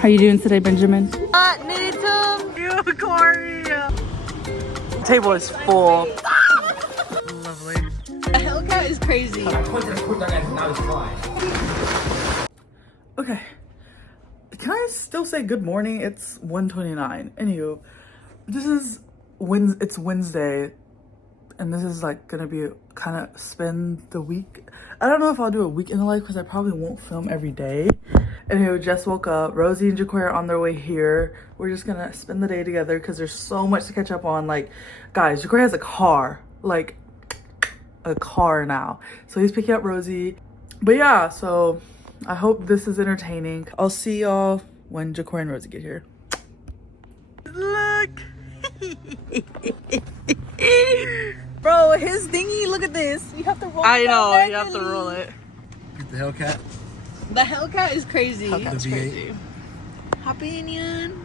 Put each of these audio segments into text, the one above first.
How you doing today, Benjamin? Need to. You, Corey. The table is full. Lovely. The Hellcat is crazy. Okay. Can I still say good morning? It's 1:29. Anywho, this is it's Wednesday, and this is like gonna be kind of spend the week. I don't know if I'll do a week in the life because I probably won't film every day. Anywho, Jess woke up. Rosie and Corey are on their way here. We're just gonna spend the day together because there's so much to catch up on. Like, guys, Corey has a car, like a car now. So he's picking up Rosie. But yeah, so I hope this is entertaining. I'll see y'all when Corey and Rosie get here. Look. Bro, his thingy, look at this. You have to roll it. I know, you have to roll it. Get the Hellcat. The Hellcat is crazy. Hellcat's The V8. crazy. Opinion.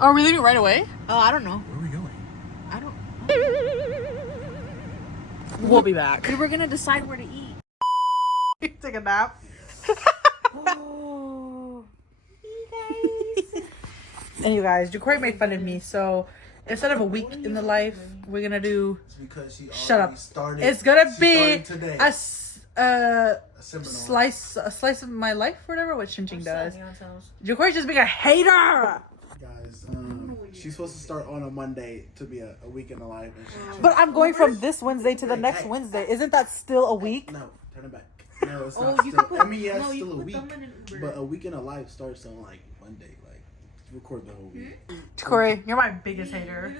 Are we leaving right away? Oh, I don't know. Where are we going? I don't. We'll be back. We were gonna decide where to eat. Take a nap. Oh. And you guys, Corey made fun of me, so instead of a week in the life, we're gonna do. It's because she Shut up. started. It's gonna she be started today. a seminar. slice of my life, or whatever. What Chin does. Corey's just being a hater. Guys, she's supposed to start on a Monday to be a week in the life. And she But I'm going from this Wednesday to the next Wednesday. Isn't that still a week? No, turn it back. No, it's not you still. could put- I mean, yeah, it's no, you still a could put week. them in an Uber. But a week in a life starts on like Monday. Like, record the whole week. Corey, you're my biggest hater.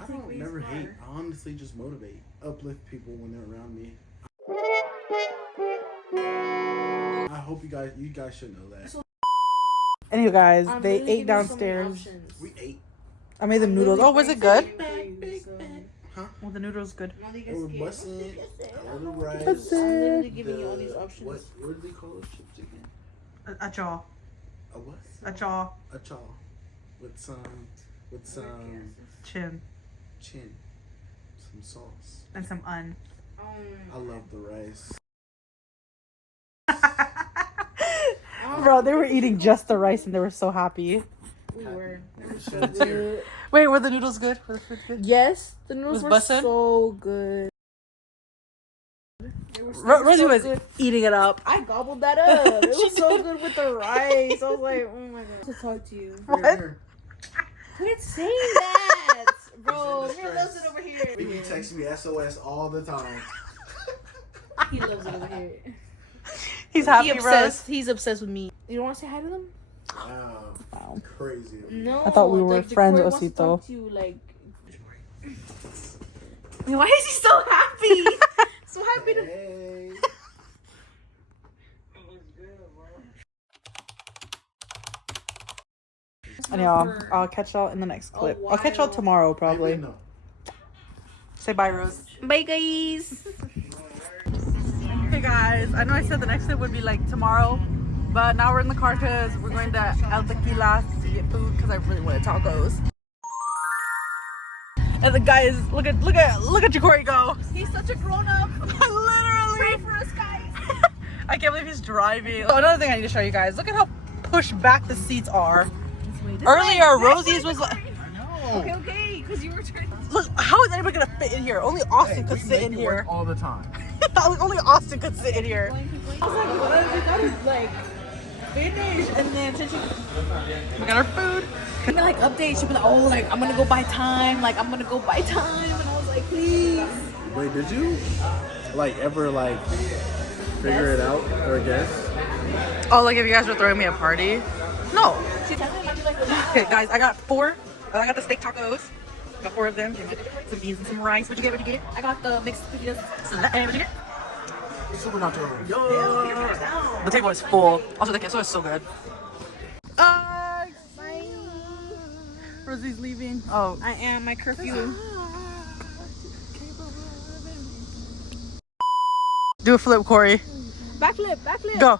I don't never hate. I honestly just motivate, uplift people when they're around me. I hope you guys should know that. And you guys, they ate downstairs. We ate. I made them noodles. Oh, was it good? Huh? Well, the noodles good. They were busting. All the rice. That's I'm it. literally giving you all these options. What do they call it? Chips again? A chaw. A what? A chaw. A chaw. With some Chin. chin. Some sauce. And some un. I love the rice. Bro, they were eating just the rice and they were so happy. We were. Shed a tear. Wait, were the noodles good? Were the food good? Yes, the noodles Was were bussin'? so good. Rosie was eating it up. I gobbled that up. It was so good with the rice. I was like, oh my god. To talk to you. Here. Quit saying that, bro. He's in He loves it over here. He texts me SOS all the time. He loves it over here. He's happy, He Rose. obsessed. He's obsessed with me. You don't want to say hi to them? Wow. Crazy. No. I thought we were the friends, Corey wants to Osito. talk to you, like. Why is he so happy? So happy to. Hey. Anyhow, I'll catch y'all in the next clip. I'll catch y'all tomorrow, probably. No. Say bye, Rose. Bye, guys. Hey guys, I know I said the next clip would be like tomorrow, but now we're in the car because we're going to El Tequila to get food because I really wanted tacos. And the guys, look at Corey go. He's such a grown up. Literally. Pray for us, guys. I can't believe he's driving. Oh, another thing I need to show you guys. Look at how pushed back the seats are. Earlier, Rosie's was like. Okay, because you were trying to. Look, how is anybody gonna fit in here? Only Austin could sit in here. All the time. Only Austin could sit in here. I was like, what? We gotta like finish, and then since We got our food. you like updates, she'd be like, oh, like I'm gonna go buy time, and I was like, please. Wait, did you like ever like figure it out or guess? Oh, like if you guys were throwing me a party? No. Okay, guys, I got 4. I got the steak tacos. Got 4 of them. Some beans and some rice. What'd you get? What'd you get? I got the mixed potatoes. And what'd you get? Super natural. The table is full. Also, the queso is so good. Bye. Rosie's leaving. Oh. I am my curfew. Do a flip, Corey. Backflip. Go.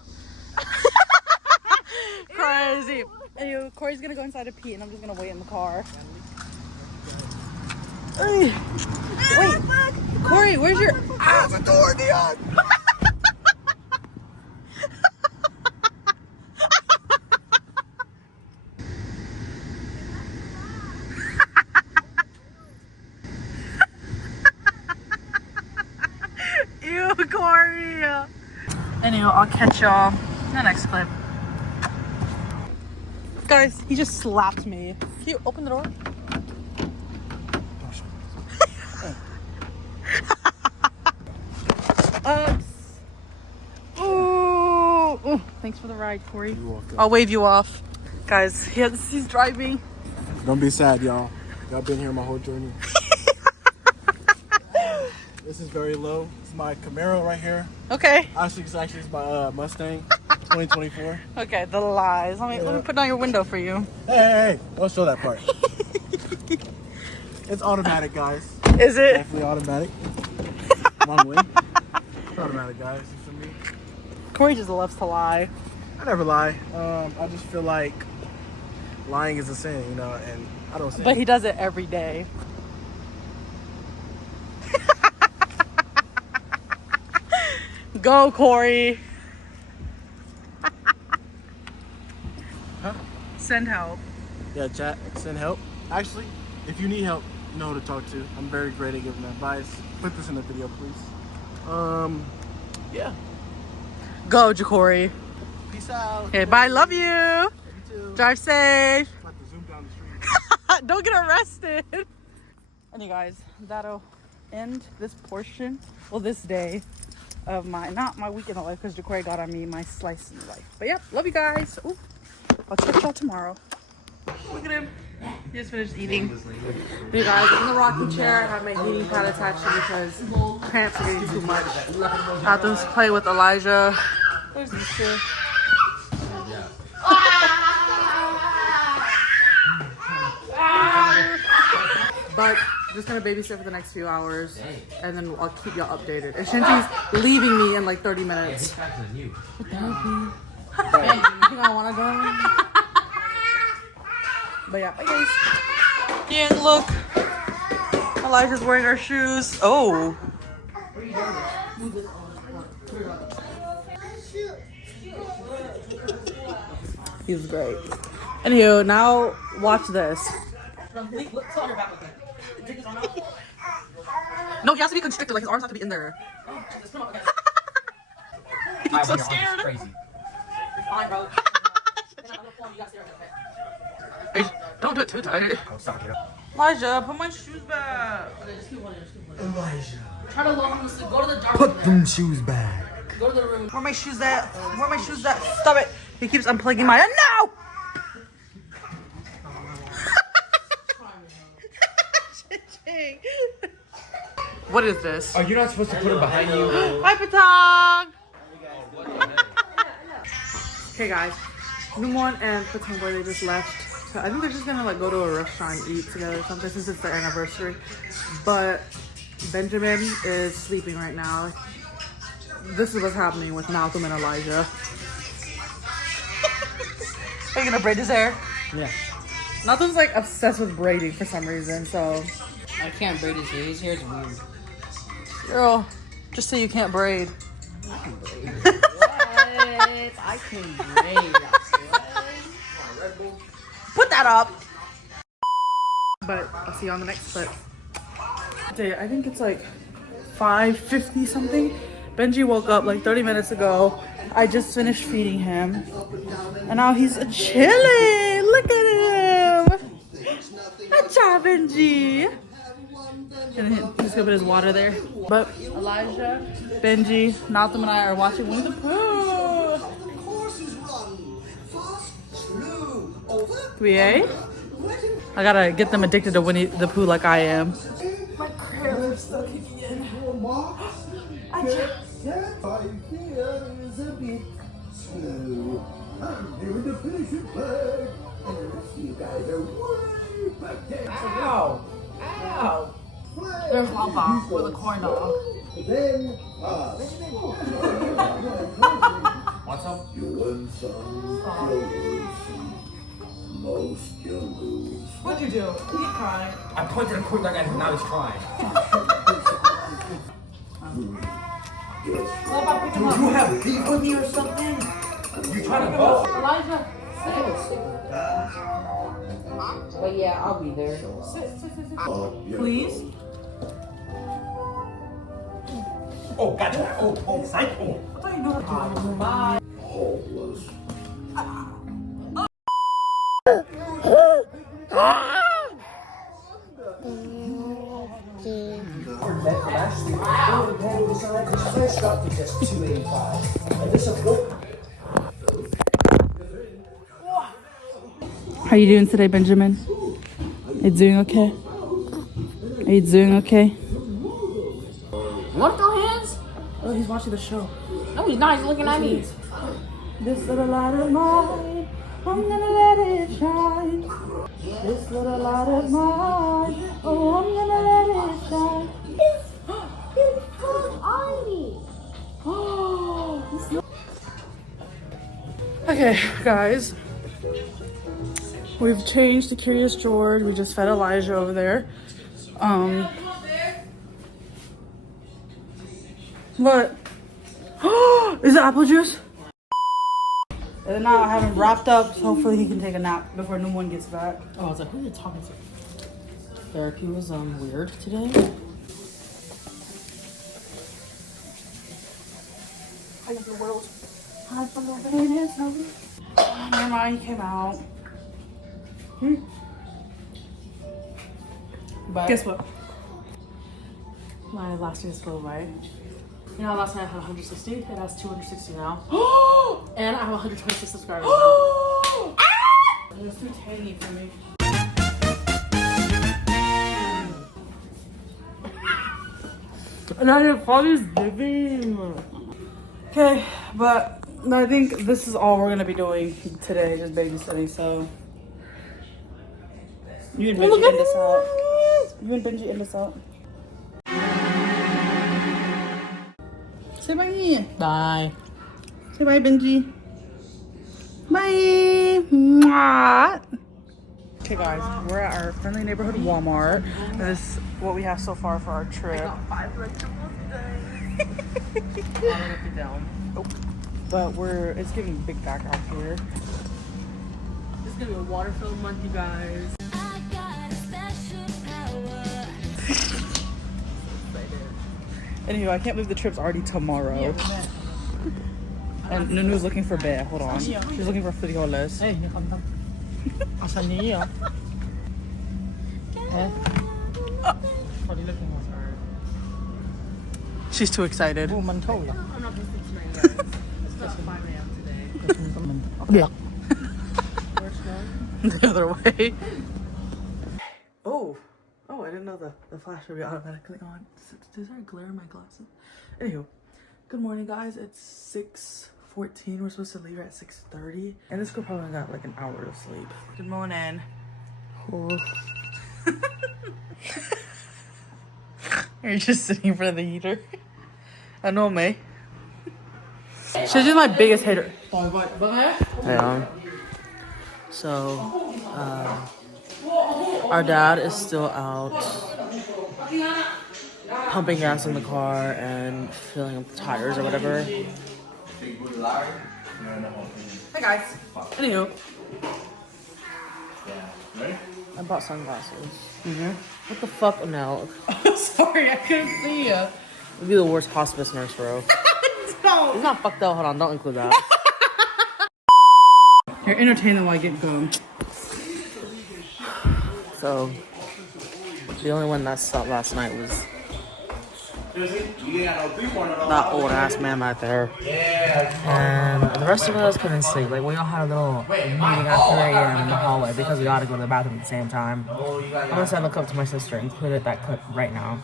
Crazy. Anyway, Corey's gonna go inside to pee and I'm just gonna wait in the car. Wait, Corey, where's your... Ah, the door, Dion! catch y'all in the next clip. Guys, he just slapped me. Can you open the door? Ooh, thanks for the ride, Corey. You're welcome. I'll wave you off. Guys, he's driving. Don't be sad, y'all. Y'all been here my whole journey. This is very low. It's my Camaro right here. Okay. Actually, it's my Mustang 2024. Okay, the lies. Let me put down your window for you. Hey, don't show that part. It's automatic, guys. Is it? Definitely automatic. Wrong way. It's automatic, guys. For me. Corey just loves to lie. I never lie. I just feel like lying is a sin, you know, and I don't sin. But he does it every day. Go, Corey. Huh? Send help. Yeah, chat. Send help. Actually, if you need help, you know who to talk to. I'm very great at giving advice. Put this in the video, please. Yeah. Go, Corey. Peace out. Okay, bye. Love you. You too. Drive safe. I'm about to zoom down the street. Don't get arrested. And you guys, that'll end this portion, well, this day of not my weekend of life, because Jacory got on me my slice in life. But yep, love you guys. Ooh, I'll catch y'all tomorrow. Look at him. He just finished eating. You guys, I'm in the rocking chair. I have my heating pad attached because cramps are getting too much. I have to play with Elijah. Where's these two? But just gonna babysit for the next few hours, and then I'll keep y'all updated. And Shinji's leaving me in like 30 minutes. What the hell? You think I wanna go? But yeah, bye guys. And look, Elijah's wearing our shoes. Oh. He's great. Anywho, now watch this. No, he has to be constricted. Like his arms have to be in there. He looks so scared. Crazy. You're fine, bro. Hey, don't do it too tight. Elijah, put my shoes back. Elijah. Try to lower him to sleep. Go to the dark Put room. them shoes back. Go to the room. Where are my shoes at? Where are my shoes at? Stop it. He keeps unplugging my. No! What is this? Oh, you're not supposed to put it behind you. Hi, Patong! Okay, guys. Numon and Patong Boy, they just left. So I think they're just gonna like go to a restaurant and eat together or something since it's their anniversary. But Benjamin is sleeping right now. This is what's happening with Malcolm and Elijah. Are you gonna braid his hair? Yeah. Malcolm's like obsessed with braiding for some reason, so. I can't braid his hair. His hair's weird. Girl, just say you can't braid. I can braid. What? I can braid. Put that up. But I'll see you on the next clip. I think it's like 5:50 something. Benji woke up like 30 minutes ago. I just finished feeding him. And now he's chilling. Look at him. Hi, Benji. He's gonna put his water there. But Elijah, Benji, Malcolm, and I are watching Winnie the Pooh. 3A? I gotta get them addicted to Winnie the Pooh like I am. My cramps are still kicking in. Ow! Ow! There's lava with a corn dog. Want some? What'd you do? Keep crying. I pointed a quick like I now he's crying. What about picking Do up? you have beef with me or something? You trying to go? Elijah, But yeah, I'll be there. sit. Please? Oh, gotcha. Oh, psycho. I thought How you doing today, Benjamin? Are you doing okay? Are you doing okay? Want to throw hands? Oh, he's watching the show. No, he's not. He's looking at me. This little light of mine, I'm gonna let it shine. This little light of mine, oh, I'm gonna let it shine. It's from Army. Okay, guys. We've changed to Curious George. We just fed Elijah over there. What? Is it apple juice? And now I have him wrapped up, so hopefully he can take a nap before no one gets back. Oh, I was like, who are you talking to? Therapy was weird today. Hi from the world. Hi from the Venus. Never mind, he came out. But Guess what? my last name is spelled right. You know, last night I had 160. It has 260 now. And I have 126 subscribers now. It's too tangy for me. And I have all these dipping. Okay, but I think this is all we're gonna be doing today, just babysitting. So you and Benji end this out. You and Benji end this out. Say bye. Bye. Say bye, Benji. Bye. Mwah. Okay, guys, we're at our friendly neighborhood Walmart. And this is what we have so far for our trip. Nope. But it's getting big back out here. This is gonna be a water-filled month, you guys. Anyway, I can't believe the trip's already tomorrow. And Nunu's looking for bear. Hold on. She's looking for frijoles. Hey, asan niya? What are you looking for? She's too excited. I'm not going to sleep tonight, guys. It's about 5 a.m. today. Where's going? The other way. Oh, I didn't know the flash would be automatically on. Does there a glare in my glasses? Anywho, good morning, guys. It's 6:14. We're supposed to leave at 6:30, and this girl probably got like an hour of sleep. Good morning. Oh. You're just sitting in front of the heater. I know, May. She's just my biggest hater. Yeah. So, our dad is still out pumping gas in the car and filling up the tires or whatever. Hey guys. Anywho. I bought sunglasses. What the fuck? Oh, no. Sorry, I couldn't see you. You'd be the worst hospice nurse, bro. No. It's not fucked up. Hold on, don't include that. You're entertaining while I get going. So, the only one that stopped last night was that old ass man right there. And the rest of us couldn't sleep. Like, we all had a little meeting at 3 a.m. in the hallway because we gotta go to the bathroom at the same time. I'm gonna send a clip to my sister and include that clip right now.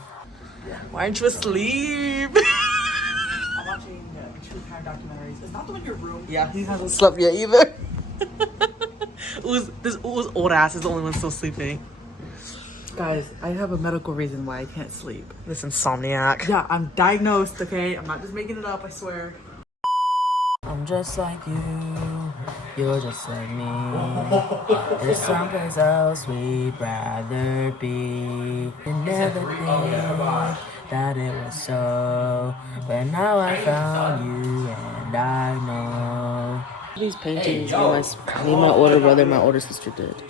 Why aren't you asleep? I'm watching true crime documentaries. Is that the one in your room? Yeah, he hasn't slept yet either. This old ass is the only one still sleeping. Guys, I have a medical reason why I can't sleep. This insomniac. Yeah, I'm diagnosed, okay? I'm not just making it up, I swear. I'm just like you, you're just like me. There's someplace else we'd rather be. You never think that it was so, but now I found you and I know. These paintings me and my older brother and my older sister did.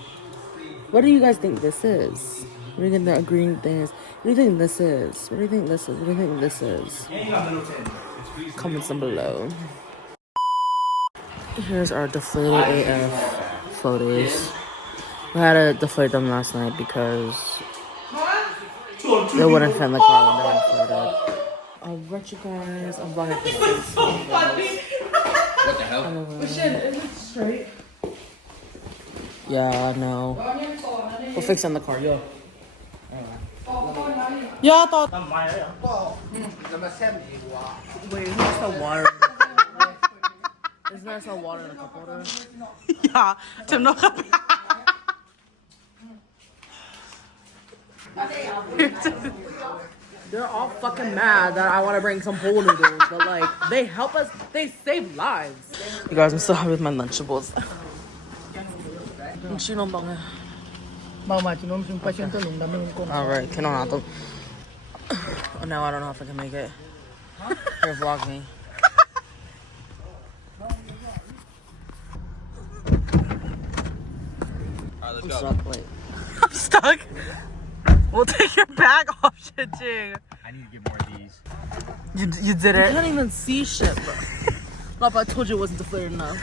What do you guys think this is? What do you think the green thing is? What do you think this is? What do you think this is? What do you think this is? comments down below. Here's our deflated AF photos. We had to deflate them last night because they wouldn't fit in the car when they were deflated. Alright, you guys, I'm vlogging this. So funny. What the hell? Is it straight? Yeah, I know. We'll fix it in the car, yo. Yeah, I thought. Wait, isn't there still water? Isn't there still water in the cup holder? Yeah, Tim, no. They're all fucking mad that I want to bring some bowl noodles, but like, they help us, they save lives. You guys, I'm so happy with my Lunchables. Alright, kinonato. Oh, now I don't know if I can make it. Here, vlog me. Alright, let's I'm go. stuck, wait. I'm stuck. We'll take your bag off, Shijing. I need to get more of these. You did I it. can't even see shit, bro. Papa, I told you it wasn't deflated enough.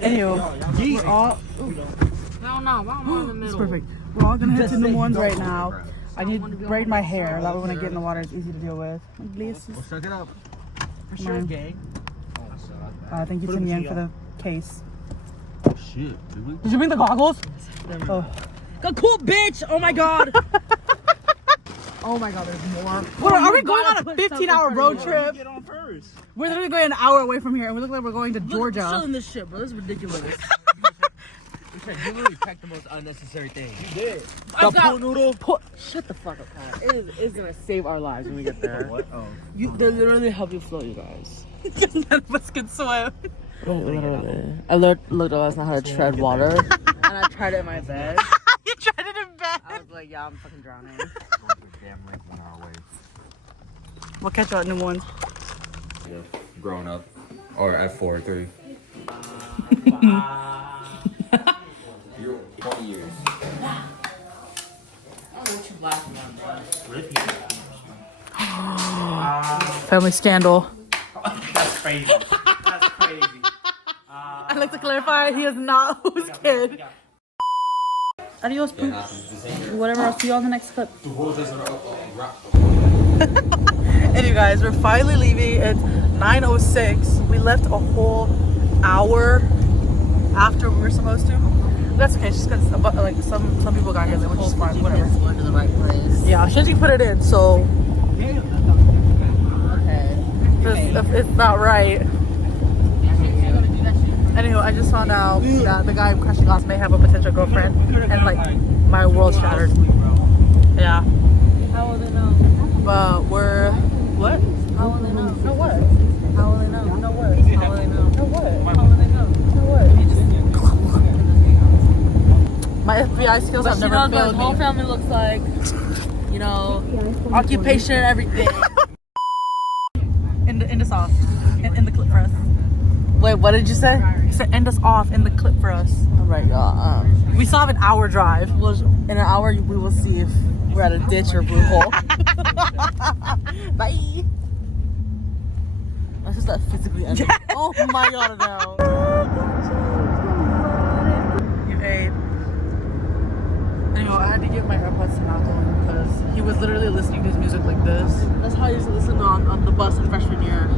Anywho, we all. No, why am I in the middle? It's perfect. We're all gonna head to New Orleans right now. I need to braid my hair. That way when I get in the water, it's easy to deal with. We'll suck it up. For sure, gang. Thank you, Tim Yang, for the case. Shit, did we? Did you bring the goggles? Oh. Go cool, bitch! Oh my god! Oh my god, there's more. What, are we going on a 15-hour road trip? Get on first. We're literally going an hour away from here, and we look like we're going to Georgia. Look, showing this shit, bro. This is ridiculous. You literally packed the most unnecessary thing. You did. The pool noodle. Shut the fuck up, Pat. It's gonna save our lives when we get there. What? Oh. They literally help you float, you guys. Because none of us can swim. Literally. I looked up last night how to tread water, and I tried it in my bed. You tried it in bed. I was like, yeah, I'm fucking drowning. Damn, like 1 hour away. We'll catch you at New Orleans. Growing up. Or at 4-3. You're 20 years. Family scandal. That's crazy. That's crazy. I'd like to clarify, he is not whose kid. Adios, poops. Whatever, I'll see you on the next clip. And you guys, we're finally leaving. It's 9:06. We left a whole hour after we were supposed to. That's okay, it's just because like some people got here, which is fine, whatever. Going to the right place. Yeah, Shinji put it in, so Okay. if it's not right. Anyway, I just found out that the guy I'm crashing glass may have a potential girlfriend, and like my world shattered. Yeah. How will they know? But we're what? How will they know? No what? How will they know? No what? How will they know? No what? How will they know? No what? My FBI skills have never The failed whole me. family looks like, you know, occupation and everything. End us off. In the clip for us. Wait, what did you say? He said end us off in the clip for us. Oh my god. We still have an hour drive. In an hour, we will see if we're at a ditch or BlueHole. Bye. That's just that physically ended. Oh my god, no. You ate. Anyway, I had to give my AirPods to Malcolm because he was literally listening to his music like this. That's how I used to listen on the bus in freshman year.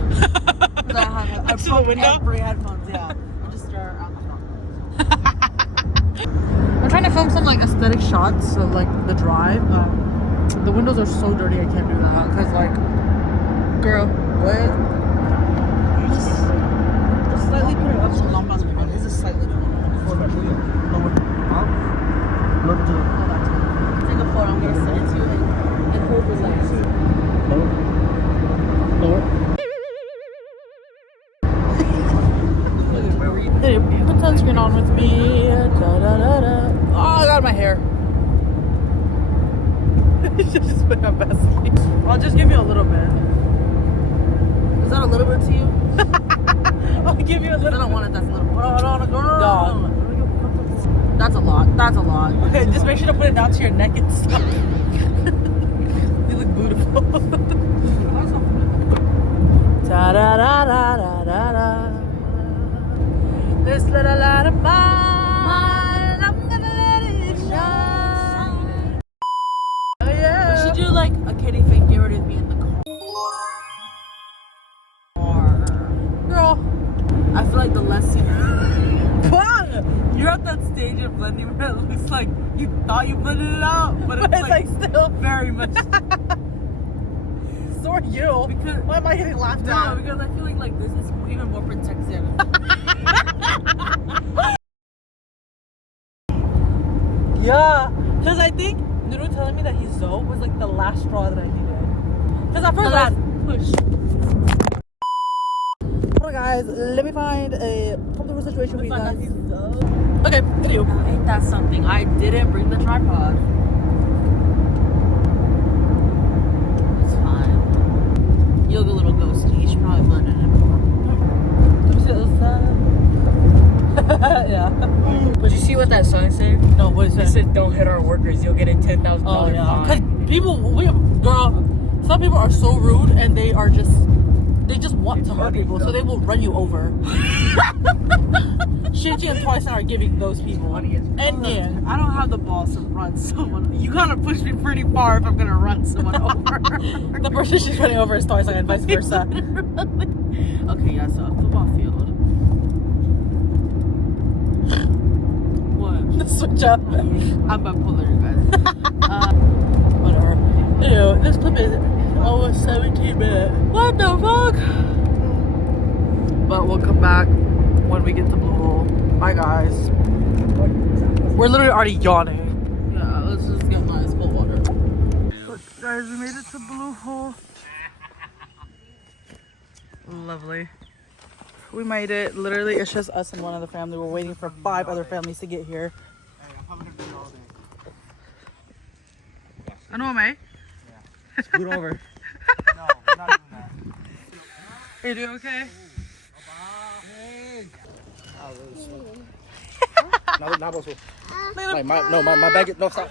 I To the window? every headphones, yeah. I just stare out the front. I'm trying to film some like aesthetic shots of like the drive. The windows are so dirty I can't do that because like, girl, what? Just slightly put it up so long past my This is slightly Look to Take a photo, I'm gonna send it to you and hold his eyes. Hey, put sunscreen on with me. Da, da, da, da. Oh, I got my hair. Just put on Vaseline. I'll just give you a little bit. Is that a little bit to you? I'll give you a I little. don't want it, that's a little bit. Dog. Dog. That's a lot. That's a lot. Okay, just make sure to put it down to your neck and stuff. You look beautiful. Da da da da da da da. This little light of mine, I'm gonna let it shine. Oh yeah. We should do like a Katie thing. Get rid of me in the car. Girl, I feel like the less you're at that stage of blending where it looks like you thought you blended it out, but it's like still very much. So are you. Because why am I getting laughed at? No, because I feel like this is even more protective. Yeah, because I think Nuru telling me that he's Zoe was like the last straw that I needed. Because at first I push. Hold on, guys. Let me find a comfortable situation for you guys. Okay, video. Ain't that something? I didn't bring the tripod. It's fine. You look a little ghosty. You should probably blend it in more. Let me see the other side. Yeah. Did you see what that sign said? No, what is It that? said, "Don't hit our workers. You'll get a $10,000 Oh yeah. fine." Because people, girl, some people are so rude and they just want to hurt people, so they will run you over. Shinji and Twice are giving those people. And yeah, I don't have the balls to run someone. You gotta push me pretty far if I'm gonna run someone over. The person she's running over is Twice and vice versa. Okay, yeah, so football field. What? Switch up. I'm bipolar, you guys. Whatever. Ew, this clip is almost 17 minutes. What the fuck? But we'll come back when we get to BlueHole. Bye, guys. We're literally already yawning. Yeah, let's just get my cold water. Look, guys, we made it to BlueHole. Lovely. We made it. Literally, it's just us and one other family. We're waiting for 5 other families to get here. I know, mate. Scoot over. No, we're not doing that. Are you doing okay? My bag. No, stop.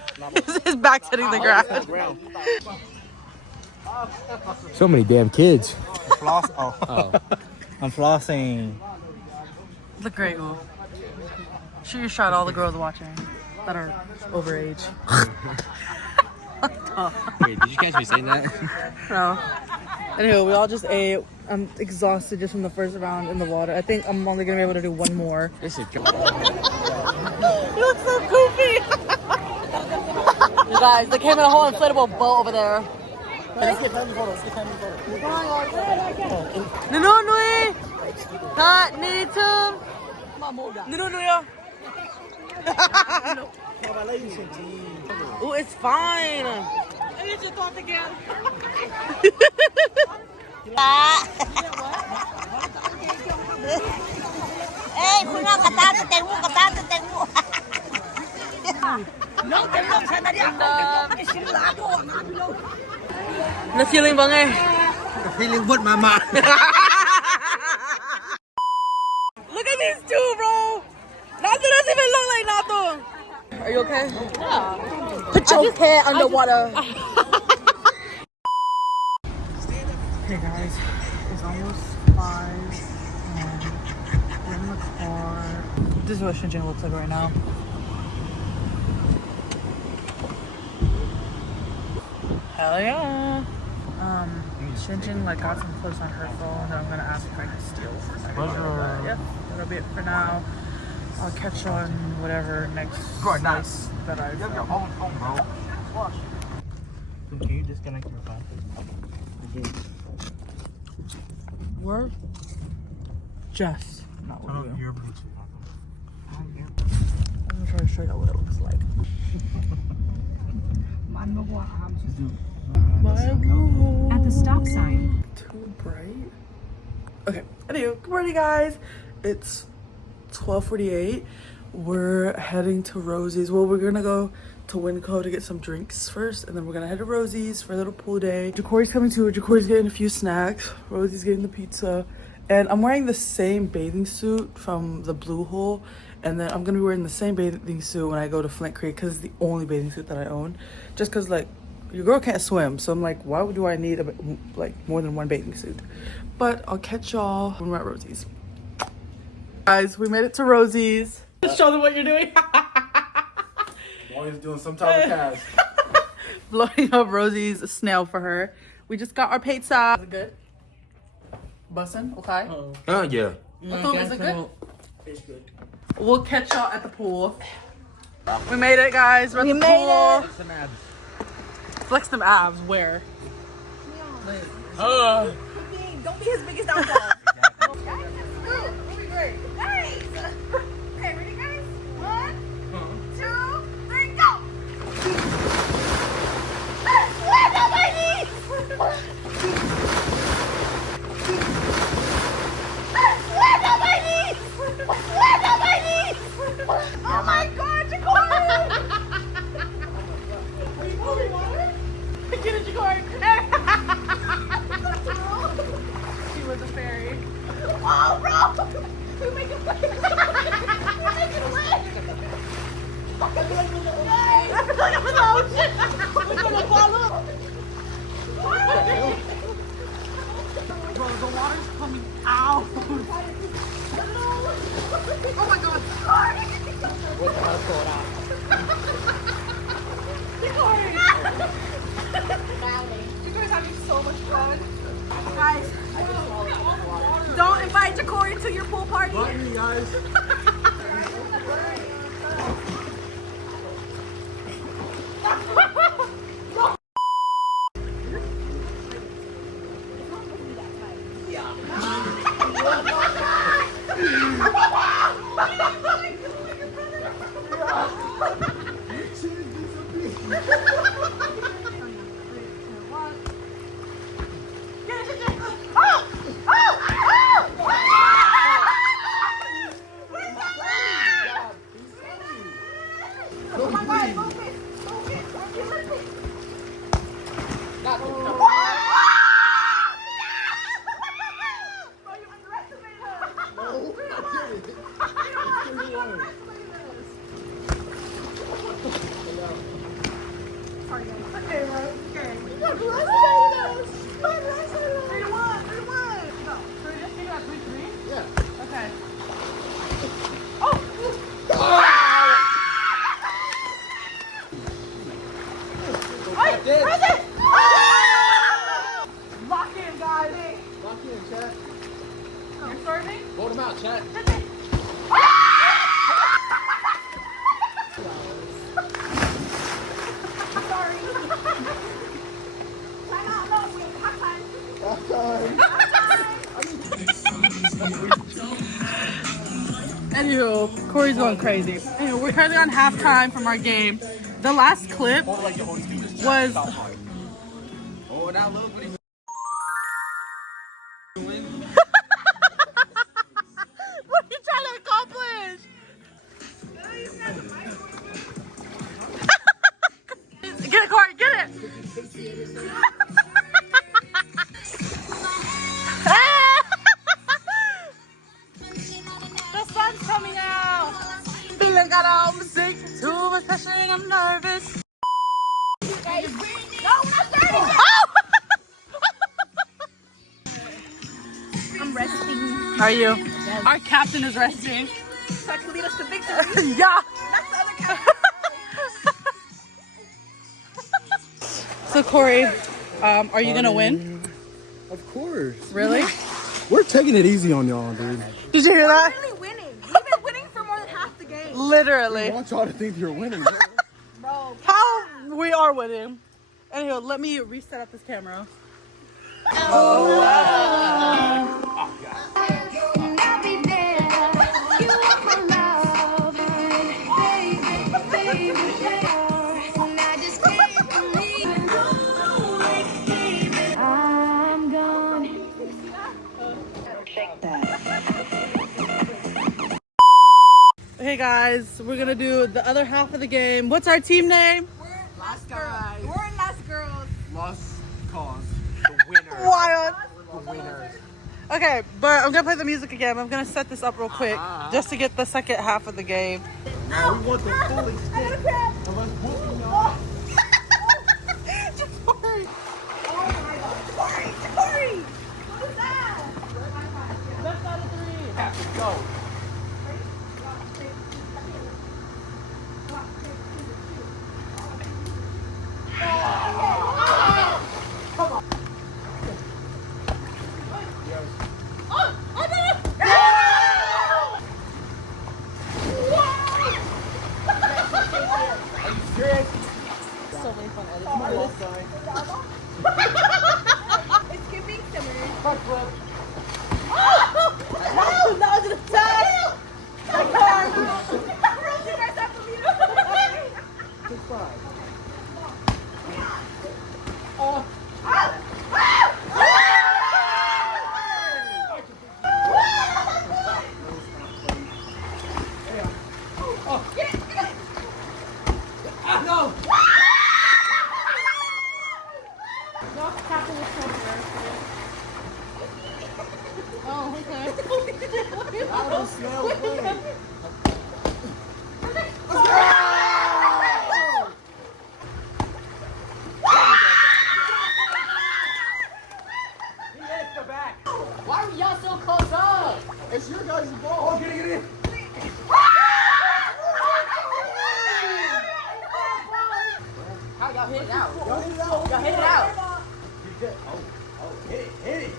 His back's hitting the ground. So many damn kids. Floss. Oh. I'm flossing. Look great, Will. Shoot your shot, all the girls watching that are overage. Wait, did you catch me saying that? No. Anyway, we all just ate. I'm exhausted just from the first round in the water. I think I'm only gonna be able to do one more. This is You look so goofy! You guys, they came in a whole inflatable boat over there. Nununui! Ta nitum! Nununuyo! Oh, it's fine. I need your thought again. Hey, kuna kata tengu. Na-feeling ba nga eh? Feeling good, mama. Look at these two, bro! Nato doesn't even look like Nato. Are you okay? Yeah. Put your hair underwater. Hey guys, it's almost 5 and we're in the car. This is what Shinjin looks like right now. Hell yeah. Shinjin got some clips on her phone that I'm gonna ask if I can steal. Yep, that'll be it for now. I'll catch on whatever next slice that I film. Can you disconnect your phone? We're just not with you. Your Bluetooth. I'm gonna try to show you what it looks like. At the stop sign. Too bright. Okay. Anyway, good morning, guys. It's 12:48. We're heading to Rosie's. Well, we're gonna go to Winco to get some drinks first, and then we're gonna head to Rosie's for a little pool day. Jacory's coming too. Jacory's getting a few snacks. Rosie's getting the pizza. And I'm wearing the same bathing suit from the BlueHole, and then I'm gonna be wearing the same bathing suit when I go to Flint Creek because it's the only bathing suit that I own. Just because, like, your girl can't swim, so I'm like, why do I need like more than one bathing suit? But I'll catch y'all when we're at Rosie's. Guys, we made it to Rosie's. Just show them what you're doing. Always doing some type of task. Blowing up Rosie's snail for her. We just got our pizza. Is it good? Bussin'? Okay. Yeah. Is it good? It's good. We'll catch y'all at the pool. We made it, guys. We're at the pool. Flex them abs. Where? Don't be his biggest downfall. We'll be great. Nice. Okay, ready, guys? 1, 2, 3, go. Land on my knees. Land on my knees. Land on my knees. Oh my God, Jacory. Are you pouring water? Get it, Jacory. She was a fairy. Oh, bro! We make it play. We make it play. I feel like I'm in the ocean. We're gonna fall up. Bro, the water's coming out. Oh my God. What's about to pull it out? You guys having so much fun. Guys, don't invite Jacory to your pool party. Bye, you guys. Vote him out, chat. Anywho, Corey's going crazy. Anywho, we're currently on halftime from our game. The last clip was. Oh, now look what he's What are you trying to accomplish? Get it, Corey, get it! The sun's coming out! Feeling got all sick, too much pressure and I'm nervous. No, not dirty. I'm resting. Are you? Yes. Our captain is resting. So I can lead us to victory. Yeah! That's the other captain. So Corey, are you gonna win? Of course. Really? We're taking it easy on y'all, dude. Did you hear that? We're literally winning. We've been winning for more than half the game. Literally. I want y'all to think you're winning. Bro. Bro. How we are winning. Anyway, let me reset up this camera. Hey guys, we're gonna do the other half of the game. What's our team name? We're Lost Girls. We're Lost Girls. Lost cause. the winner. Wild. The winner. Okay, but I'm gonna play the music again. I'm gonna set this up real quick just to get the second half of the game. We want the full extent of us whooping y'all. Go. So many fun edits. Come on, left side. It's giving summer. Front flip. No, that was an attack. Rosie, you guys have to leave. 6-5. No! Oh, okay. That was smell play. He hit the back. Why are y'all so close up? It's your guys' ball. Oh, get it. How y'all hit it out? Y'all hit it out. Y'all hit it out. Hit it.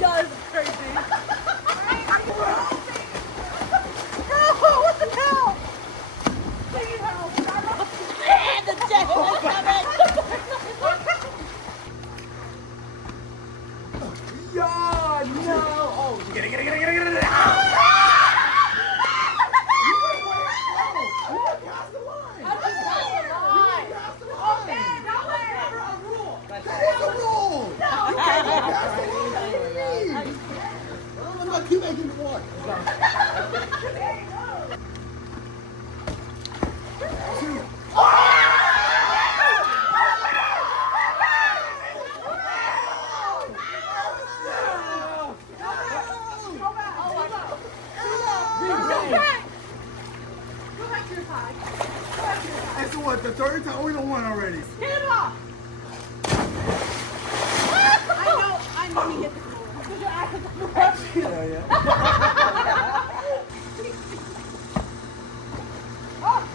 Guys, it's crazy. Bro, what the hell? Please help. The jet is coming. Yeah, no. Oh, get it. You went way slow. You went past the line. I just passed the line. Okay, no way. That's a rule. I'm not keep making the one. Go back to your side. That's what, the third time? We don't won already. Hit him off. I know he hit the floor. Because your ass is on the left.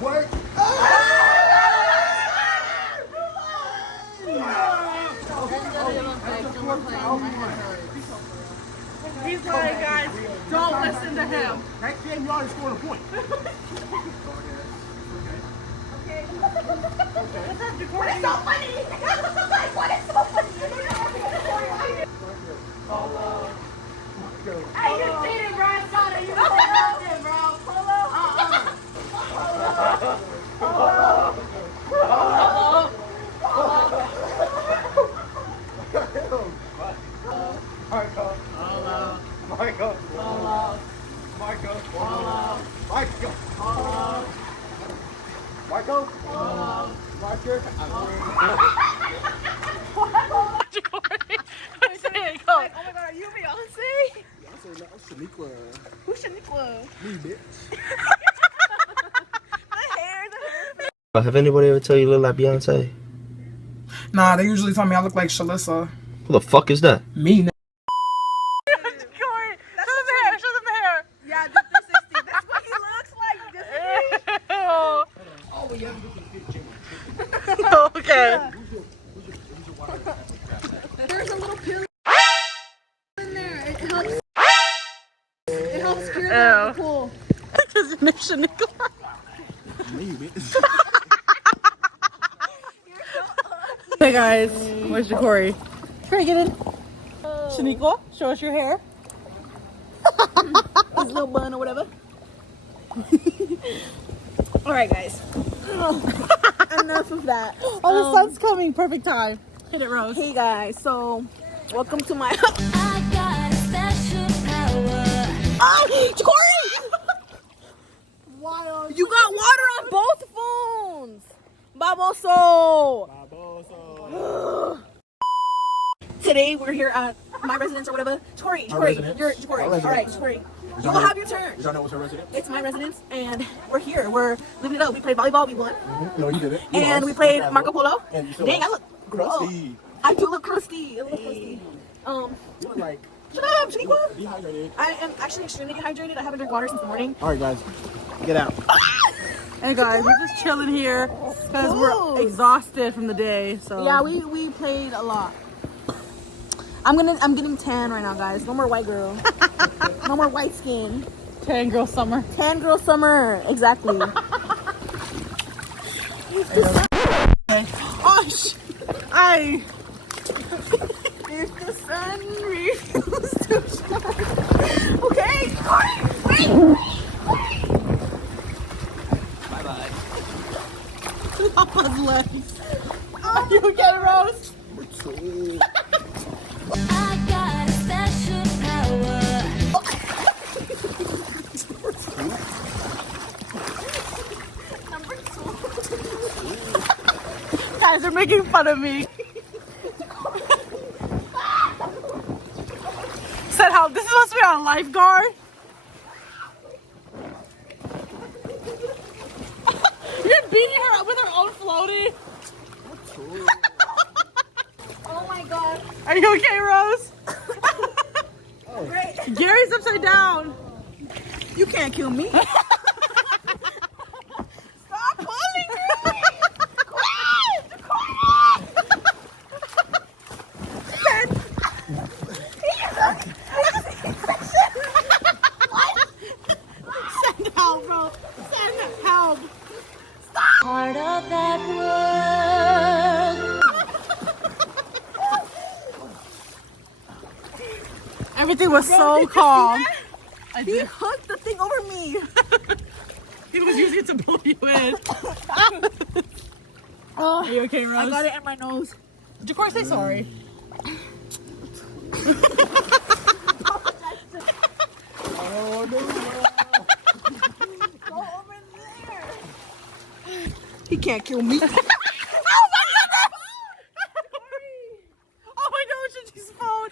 What? He's like, guys, don't listen to him. Next game, you already scored a point. Okay. What is so funny? What is so funny? Hey, you cheated, bro. I saw that. You pulled him, bro. Michael. Michael. Michael. Michael. Michael. Roger. I say it, go. Oh my god, are you Beyonce? Beyonce, no, Shaniqua. Who's Shaniqua? Me, bitch. The hair. Have anybody ever tell you you look like Beyonce? Nah, they usually tell me I look like Shalissa. Who the fuck is that? Me. Corey, show them the hair, show them the hair. Yeah, the 360. That's what he looks like. This is Oh, Oh, well, you have to get to the 15 chicken. okay. There's a little pill in there. It helps cure Ew. the pool. Because your name's Shaniqua. Me, bitch. Hey guys, where's your Corey? Here, get in. Shaniqua, show us your hair. His little bun or whatever. Alright, guys. Enough of that. Oh, the sun's coming. Perfect time. Hit it, Rose. Hey guys, so welcome to my I got a special power. Oh, Corey! You got water on both phones. Baboso. Today we're here at my residence or whatever. Corey, residence? you're Corey. All right, Corey. You will have your turn. You don't know what's her residence? It's my residence, and we're here. We're living it up. We played volleyball. We won. No, you didn't. You And lost. we played You Marco Polo. And you still Dang, I lost. look crusty. I do look crusty. I look crusty. You look like Shut up, Shaniqua. dehydrated. I am actually extremely dehydrated. I haven't drank water since the morning. All right, guys, get out. Hey guys, we're just chilling here because we're exhausted from the day. So Yeah, we played a lot. I'm getting tan right now, guys. No more white girl. No more white skin. tan girl summer. Tan girl summer. Exactly. Gosh, If the sun refuses to shine. Okay. Wait. Bye-bye. Papa's legs. You okay, Rose? I got a special power. Guys, they're making fun of me. Said how this is supposed to be on a lifeguard. You're beating her up with her own floaty. Oh my god. Are you okay, Rose? Great. Gary's upside down. You can't kill me. Stop pulling me. Send help, bro. Send help. Part of that world. Everything was so calm. He hooked the thing over me. He was using it to pull you in. Oh, Are you okay, Rose? I got it in my nose. Jacor, say sorry. Oh, no. Go over there. He can't kill me. Oh my gosh, it's his phone.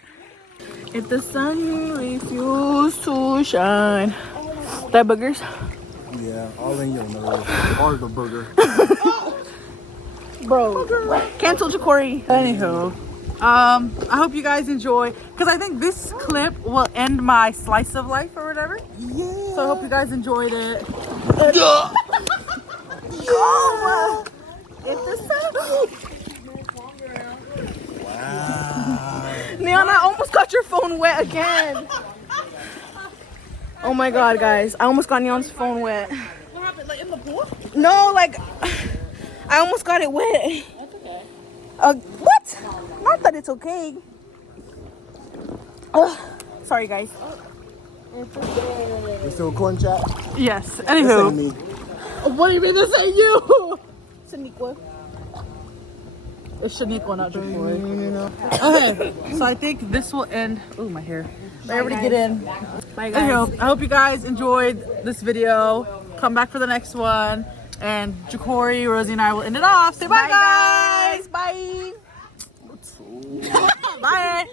If the sun refuses to shine. That boogers? Yeah, all in your nose. Or the burger. Bro. Cancel Corey. Anywho, I hope you guys enjoy, because I think this clip will end my slice of life or whatever. Yeah. So I hope you guys enjoyed it. Oh. If the sun. Wow. Neon, I almost got your phone wet again. Oh my god, guys. I almost got Neon's phone wet. What happened, like in the pool? No, like, I almost got it wet. That's okay. What? Not that it's okay. Sorry, guys. You still recording, chat? Yes, This ain't anywho. me. What do you mean this ain't you? Shaniqua. It's Shaniqua, not Jacor. Okay, so I think this will end. Oh, my hair. Everybody get in. Bye, guys. Anyhow, I hope you guys enjoyed this video. Come back for the next one. And Jacori, Rosie, and I will end it off. Say bye, guys. Bye. Bye.